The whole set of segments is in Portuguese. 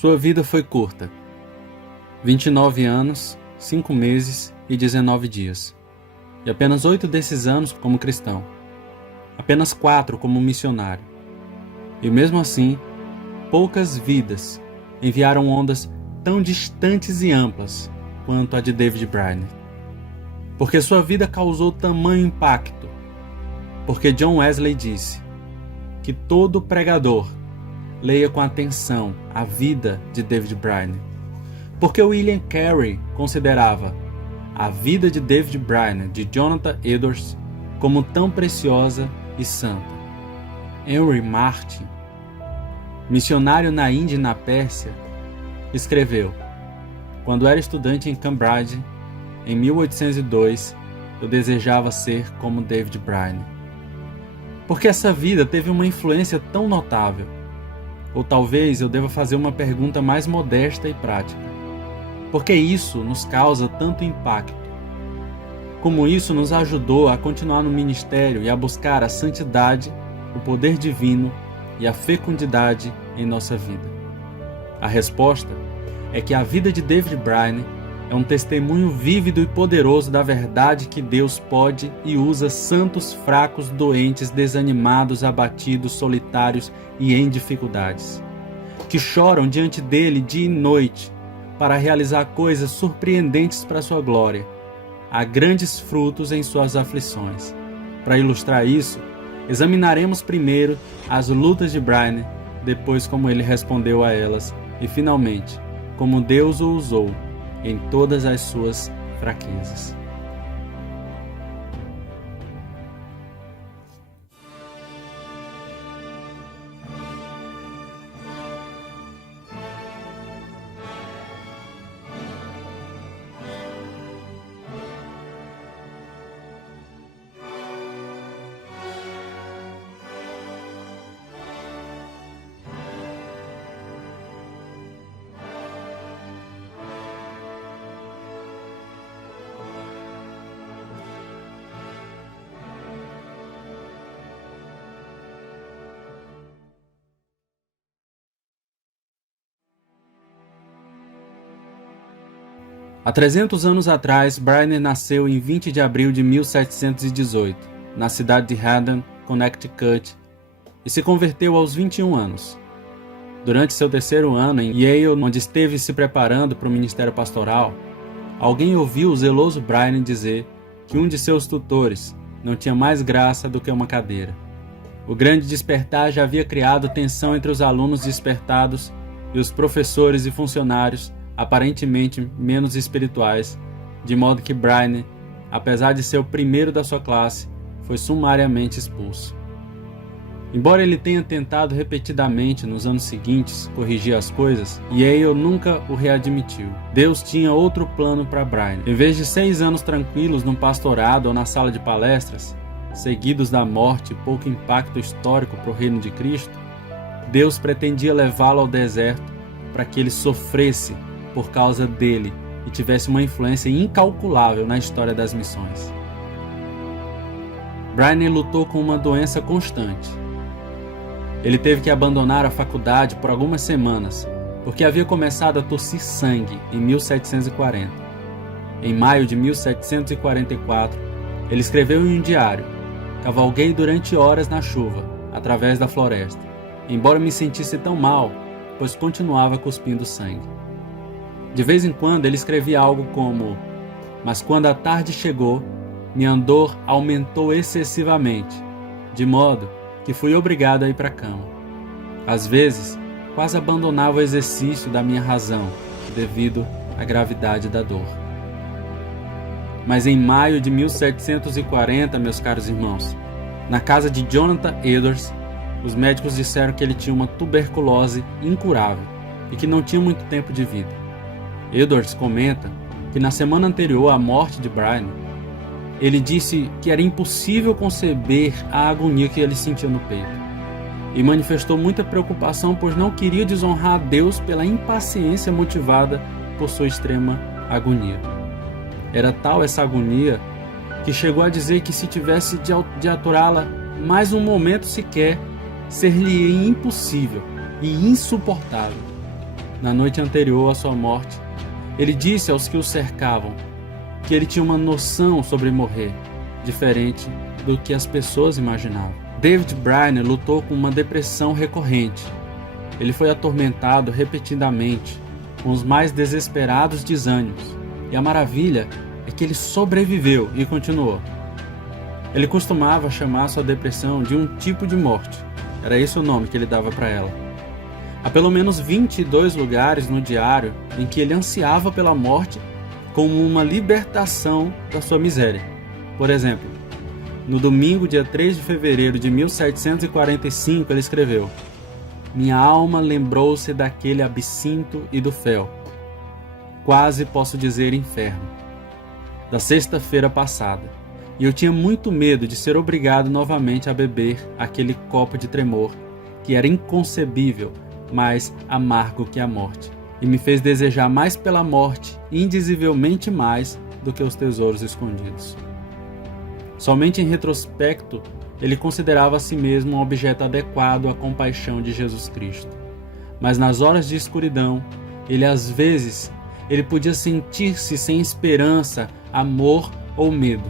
Sua vida foi curta. 29 anos, 5 meses e 19 dias. E apenas 8 desses anos como cristão. Apenas 4 como missionário. E mesmo assim, poucas vidas enviaram ondas tão distantes e amplas quanto a de David Brainerd. Porque sua vida causou tamanho impacto. Porque John Wesley disse que todo pregador leia com atenção a vida de David Brainerd. Porque William Carey considerava a vida de David Brainerd de Jonathan Edwards como tão preciosa e santa. Henry Martyn, missionário na Índia e na Pérsia, escreveu: quando era estudante em Cambridge, em 1802, eu desejava ser como David Brainerd. Porque essa vida teve uma influência tão notável. Ou talvez eu deva fazer uma pergunta mais modesta e prática. Por que isso nos causa tanto impacto? Como isso nos ajudou a continuar no ministério e a buscar a santidade, o poder divino e a fecundidade em nossa vida? A resposta é que a vida de David Brainerd é um testemunho vívido e poderoso da verdade que Deus pode e usa santos fracos, doentes, desanimados, abatidos, solitários e em dificuldades, que choram diante dele dia e noite para realizar coisas surpreendentes para sua glória. Há grandes frutos em suas aflições. Para ilustrar isso, examinaremos primeiro as lutas de Brainerd, depois como ele respondeu a elas e, finalmente, como Deus o usou em todas as suas fraquezas. Há 300 anos atrás, Brainerd nasceu em 20 de abril de 1718, na cidade de Haddon, Connecticut, e se converteu aos 21 anos. Durante seu terceiro ano em Yale, onde esteve se preparando para o ministério pastoral, alguém ouviu o zeloso Brainerd dizer que um de seus tutores não tinha mais graça do que uma cadeira. O grande despertar já havia criado tensão entre os alunos despertados e os professores e funcionários aparentemente menos espirituais, de modo que Brainerd, apesar de ser o primeiro da sua classe, foi sumariamente expulso. Embora ele tenha tentado repetidamente nos anos seguintes corrigir as coisas, Yale nunca o readmitiu. Deus tinha outro plano para Brainerd. Em vez de 6 anos tranquilos num pastorado ou na sala de palestras, seguidos da morte e pouco impacto histórico para o reino de Cristo, Deus pretendia levá-lo ao deserto para que ele sofresse por causa dele e tivesse uma influência incalculável na história das missões. Brainerd lutou com uma doença constante. Ele teve que abandonar a faculdade por algumas semanas, porque havia começado a tossir sangue em 1740. Em maio de 1744, ele escreveu em um diário: cavalguei durante horas na chuva, através da floresta, embora me sentisse tão mal, pois continuava cuspindo sangue. De vez em quando ele escrevia algo como: mas quando a tarde chegou, minha dor aumentou excessivamente, de modo que fui obrigado a ir para a cama. Às vezes, quase abandonava o exercício da minha razão, devido à gravidade da dor. Mas em maio de 1740, meus caros irmãos, na casa de Jonathan Edwards, os médicos disseram que ele tinha uma tuberculose incurável e que não tinha muito tempo de vida. Edwards comenta que na semana anterior à morte de Brainerd, ele disse que era impossível conceber a agonia que ele sentia no peito e manifestou muita preocupação, pois não queria desonrar a Deus pela impaciência motivada por sua extrema agonia. Era tal essa agonia que chegou a dizer que se tivesse de aturá-la mais um momento sequer, ser-lhe impossível e insuportável. na noite anterior à sua morte, ele disse aos que o cercavam que ele tinha uma noção sobre morrer, diferente do que as pessoas imaginavam. David Brainerd lutou com uma depressão recorrente. Ele foi atormentado repetidamente, com os mais desesperados desânimos, e a maravilha é que ele sobreviveu e continuou. Ele costumava chamar sua depressão de um tipo de morte, era esse o nome que ele dava para ela. Há pelo menos 22 lugares no diário em que ele ansiava pela morte como uma libertação da sua miséria. Por exemplo, no domingo, dia 3 de fevereiro de 1745, ele escreveu: "Minha alma lembrou-se daquele absinto e do fel, quase posso dizer inferno, da sexta-feira passada, e eu tinha muito medo de ser obrigado novamente a beber aquele copo de tremor, que era inconcebível, mais amargo que a morte, e me fez desejar mais pela morte, indizivelmente mais, do que os tesouros escondidos." Somente em retrospecto, ele considerava a si mesmo um objeto adequado à compaixão de Jesus Cristo. Mas nas horas de escuridão, às vezes, ele podia sentir-se sem esperança, amor ou medo.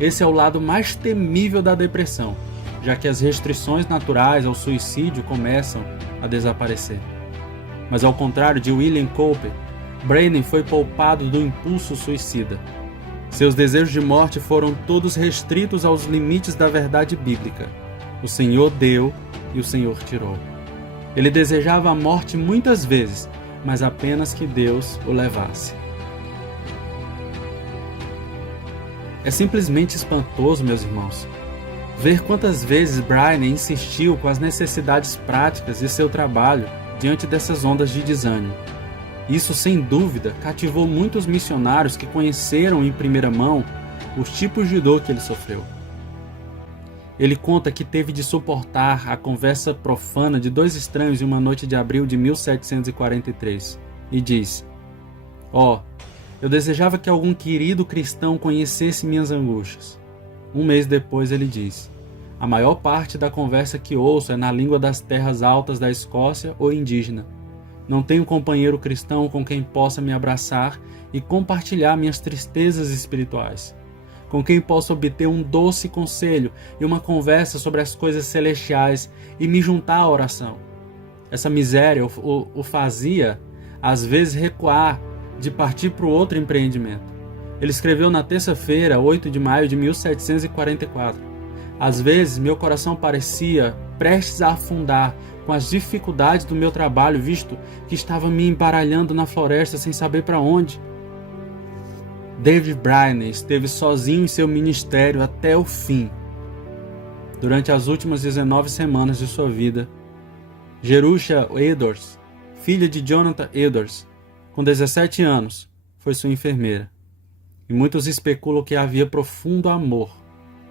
Esse é o lado mais temível da depressão, já que as restrições naturais ao suicídio começam a desaparecer. Mas ao contrário de William Cowper, Brainerd foi poupado do impulso suicida. Seus desejos de morte foram todos restritos aos limites da verdade bíblica. O Senhor deu e o Senhor tirou. Ele desejava a morte muitas vezes, mas apenas que Deus o levasse. É simplesmente espantoso, meus irmãos, ver quantas vezes Brainerd insistiu com as necessidades práticas de seu trabalho diante dessas ondas de desânimo. Isso, sem dúvida, cativou muitos missionários que conheceram em primeira mão os tipos de dor que ele sofreu. Ele conta que teve de suportar a conversa profana de dois estranhos em uma noite de abril de 1743, e diz: eu desejava que algum querido cristão conhecesse minhas angústias. Um mês depois ele diz: a maior parte da conversa que ouço é na língua das terras altas da Escócia ou indígena. Não tenho companheiro cristão com quem possa me abraçar e compartilhar minhas tristezas espirituais, com quem possa obter um doce conselho e uma conversa sobre as coisas celestiais e me juntar à oração. Essa miséria o fazia, às vezes, recuar de partir para o outro empreendimento. Ele escreveu na terça-feira, 8 de maio de 1744. Às vezes, meu coração parecia prestes a afundar com as dificuldades do meu trabalho, visto que estava me embaralhando na floresta sem saber para onde. David Brainerd esteve sozinho em seu ministério até o fim. Durante as últimas 19 semanas de sua vida, Jerusha Edwards, filha de Jonathan Edwards, com 17 anos, foi sua enfermeira. E muitos especulam que havia profundo amor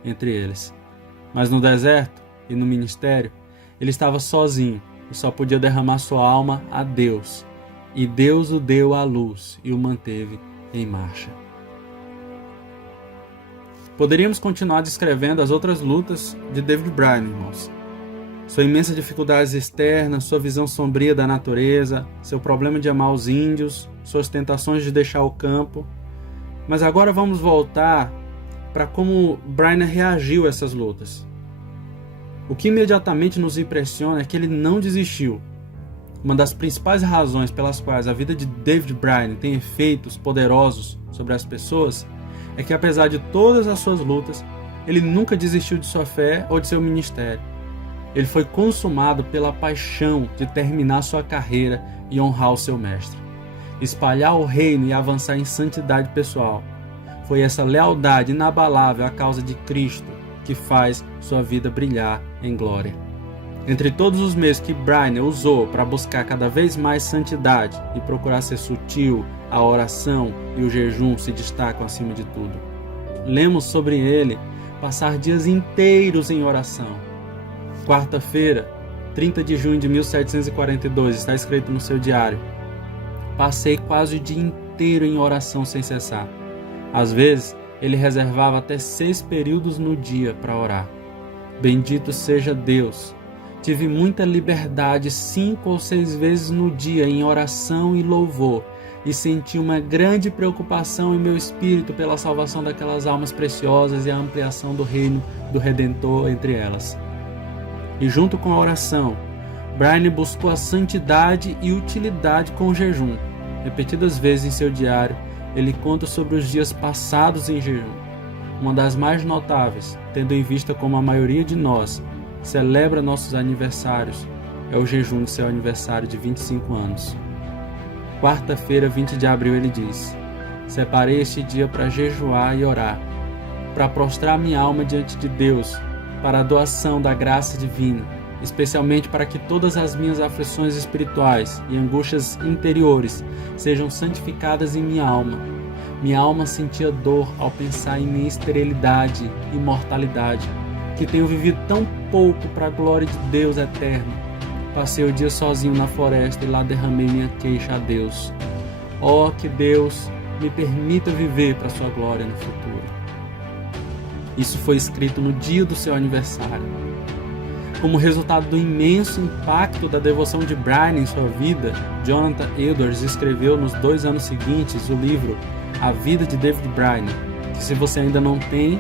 entre eles. Mas no deserto e no ministério, ele estava sozinho e só podia derramar sua alma a Deus. E Deus o deu à luz e o manteve em marcha. Poderíamos continuar descrevendo as outras lutas de David Brainerd, irmãos. Sua imensa dificuldades externas, sua visão sombria da natureza, seu problema de amar os índios, suas tentações de deixar o campo. Mas agora vamos voltar para como Brainerd reagiu a essas lutas. O que imediatamente nos impressiona é que ele não desistiu. Uma das principais razões pelas quais a vida de David Brainerd tem efeitos poderosos sobre as pessoas é que, apesar de todas as suas lutas, ele nunca desistiu de sua fé ou de seu ministério. Ele foi consumado pela paixão de terminar sua carreira e honrar o seu mestre, espalhar o reino e avançar em santidade pessoal. Foi essa lealdade inabalável à causa de Cristo que faz sua vida brilhar em glória. Entre todos os meios que Brainerd usou para buscar cada vez mais santidade e procurar ser sutil, a oração e o jejum se destacam acima de tudo. Lemos sobre ele passar dias inteiros em oração. Quarta-feira, 30 de junho de 1742, está escrito no seu diário: passei quase o dia inteiro em oração sem cessar. Às vezes, ele reservava até 6 períodos no dia para orar. Bendito seja Deus, Tive muita liberdade 5 ou 6 vezes no dia em oração e louvor, e senti uma grande preocupação em meu espírito pela salvação daquelas almas preciosas e a ampliação do reino do Redentor entre elas. E junto com a oração, Brian buscou a santidade e utilidade com o jejum. Repetidas vezes em seu diário, ele conta sobre os dias passados em jejum. Uma das mais notáveis, tendo em vista como a maioria de nós celebra nossos aniversários, é o jejum de seu aniversário de 25 anos. Quarta-feira, 20 de abril, ele diz: separei este dia para jejuar e orar, para prostrar minha alma diante de Deus, para a doação da graça divina, especialmente para que todas as minhas aflições espirituais e angústias interiores sejam santificadas em minha alma. Minha alma sentia dor ao pensar em minha esterilidade e mortalidade, que tenho vivido tão pouco para a glória de Deus eterno. Passei o dia sozinho na floresta e lá derramei minha queixa a Deus. Oh, que Deus me permita viver para a sua glória no futuro. Isso foi escrito no dia do seu aniversário. Como resultado do imenso impacto da devoção de Brian em sua vida, Jonathan Edwards escreveu nos 2 anos seguintes o livro A Vida de David Brian, que se você ainda não tem,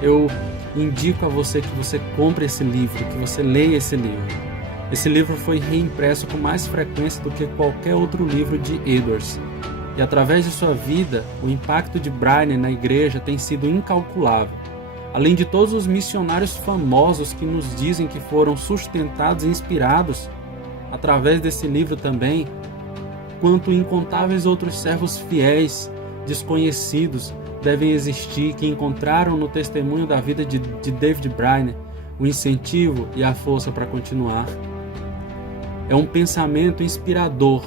eu indico a você que você compre esse livro, que você leia esse livro. Esse livro foi reimpresso com mais frequência do que qualquer outro livro de Edwards. E através de sua vida, o impacto de Brian na igreja tem sido incalculável. Além de todos os missionários famosos que nos dizem que foram sustentados e inspirados através desse livro também, quanto incontáveis outros servos fiéis, desconhecidos, devem existir que encontraram no testemunho da vida de David Brian o incentivo e a força para continuar. É um pensamento inspirador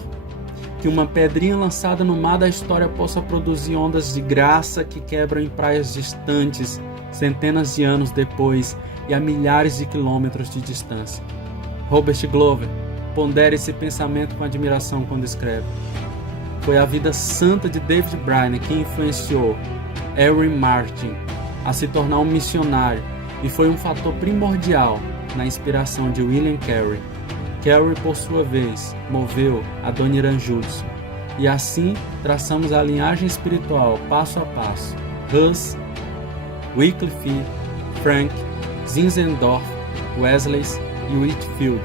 que uma pedrinha lançada no mar da história possa produzir ondas de graça que quebram em praias distantes, centenas de anos depois e a milhares de quilômetros de distância. Robert Glover pondera esse pensamento com admiração quando escreve: foi a vida santa de David Brian que influenciou Henry Martyn a se tornar um missionário e foi um fator primordial na inspiração de William Carey. Carey, por sua vez, moveu Adoniram Judson, e assim traçamos a linhagem espiritual passo a passo. Hus, Wycliffe, Frank, Zinzendorf, Wesley e Whitefield,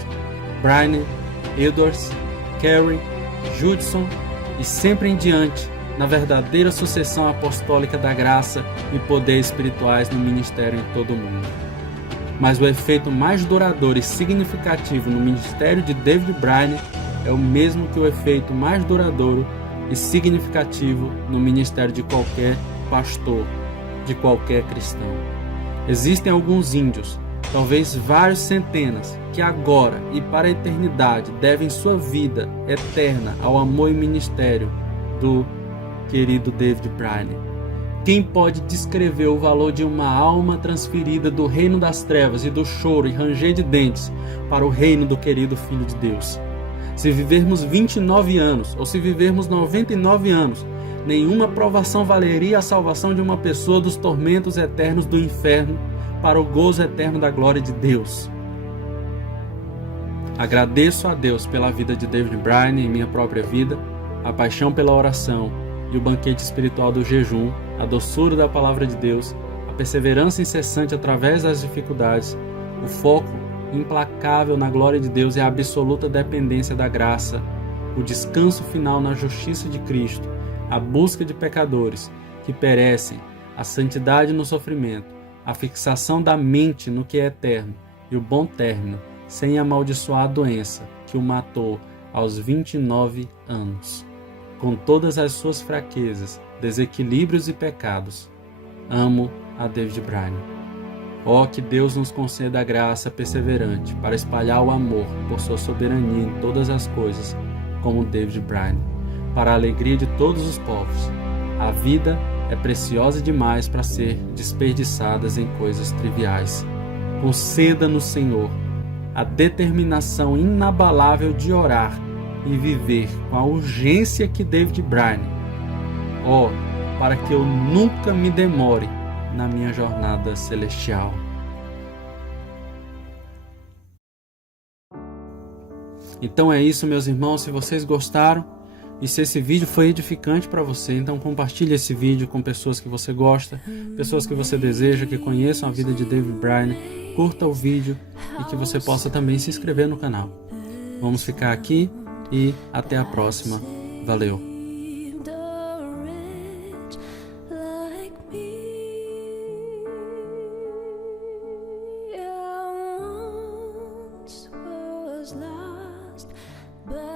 Brian, Edwards, Carey, Judson e sempre em diante na verdadeira sucessão apostólica da graça e poder espirituais no ministério em todo o mundo. Mas o efeito mais duradouro e significativo no ministério de David Brian é o mesmo que o efeito mais duradouro e significativo no ministério de qualquer pastor, de qualquer cristão. Existem alguns índios, talvez vários centenas, que agora e para a eternidade devem sua vida eterna ao amor e ministério do querido David Brian. Quem pode descrever o valor de uma alma transferida do reino das trevas e do choro e ranger de dentes para o reino do querido Filho de Deus? Se vivermos 29 anos ou se vivermos 99 anos, nenhuma provação valeria a salvação de uma pessoa dos tormentos eternos do inferno para o gozo eterno da glória de Deus. Agradeço a Deus pela vida de David Brian em minha própria vida, a paixão pela oração e o banquete espiritual do jejum, a doçura da palavra de Deus, a perseverança incessante através das dificuldades, o foco implacável na glória de Deus e a absoluta dependência da graça, o descanso final na justiça de Cristo, a busca de pecadores que perecem, a santidade no sofrimento, a fixação da mente no que é eterno e o bom término, sem amaldiçoar a doença que o matou aos 29 anos. Com todas as suas fraquezas, desequilíbrios e pecados, amo a David Brian. Oh, que Deus nos conceda a graça perseverante para espalhar o amor por sua soberania em todas as coisas, como David Brian, para a alegria de todos os povos. A vida é preciosa demais para ser desperdiçada em coisas triviais. Conceda-nos, Senhor, a determinação inabalável de orar e viver com a urgência que David Brian. Oh, para que eu nunca me demore na minha jornada celestial. Então é isso, meus irmãos. Se vocês gostaram e se esse vídeo foi edificante para você, então compartilhe esse vídeo com pessoas que você gosta, pessoas que você deseja que conheçam a vida de David Brainerd. Curta o vídeo e que você possa também se inscrever no canal. Vamos ficar aqui e até a próxima. Valeu! Lost, but